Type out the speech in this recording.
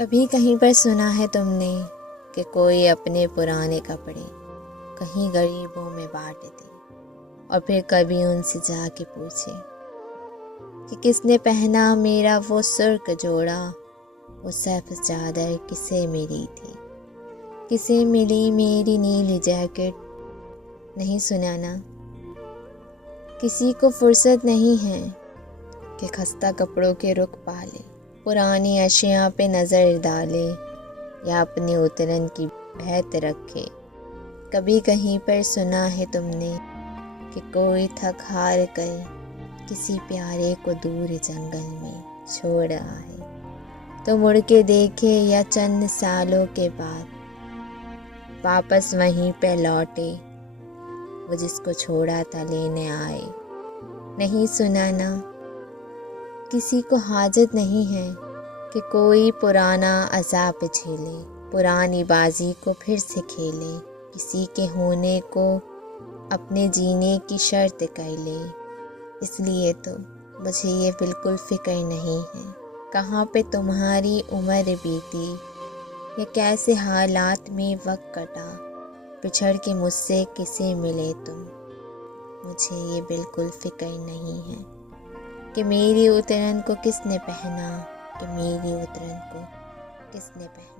کبھی کہیں پر سنا ہے تم نے کہ کوئی اپنے پرانے کپڑے کہیں غریبوں میں بانٹ دے، اور پھر کبھی ان سے جا کے پوچھے کہ کس نے پہنا میرا وہ سرخ جوڑا، وہ سفید چادر کسے ملی تھی، کسے ملی میری نیلی جیکٹ۔ نہیں سنا نا؟ کسی کو فرصت نہیں ہے کہ خستہ کپڑوں کے رخ پالے، پرانی اشیاء پہ نظر ڈالے یا اپنی اترن کی بہت رکھے۔ کبھی کہیں پر سنا ہے تم نے کہ کوئی تھک ہار کر کسی پیارے کو دور جنگل میں چھوڑ رہا ہے، تو مڑ کے دیکھے یا چند سالوں کے بعد واپس وہیں پہ لوٹے، وہ جس کو چھوڑا تھا لینے آئے۔ نہیں سنا نا؟ کسی کو حاجت نہیں ہے کہ کوئی پرانا عذاب جھیلے، پرانی بازی کو پھر سے کھیلے، کسی کے ہونے کو اپنے جینے کی شرط کر لے۔ اس لیے تو مجھے یہ بالکل فکر نہیں ہے کہاں پہ تمہاری عمر بیتی یا کیسے حالات میں وقت کٹا، بچھڑ کے مجھ سے کسے ملے تم۔ مجھے یہ بالکل فکر نہیں ہے کہ میری اترن کو کس نے پہنا، کہ میری اترن کو کس نے پہنا۔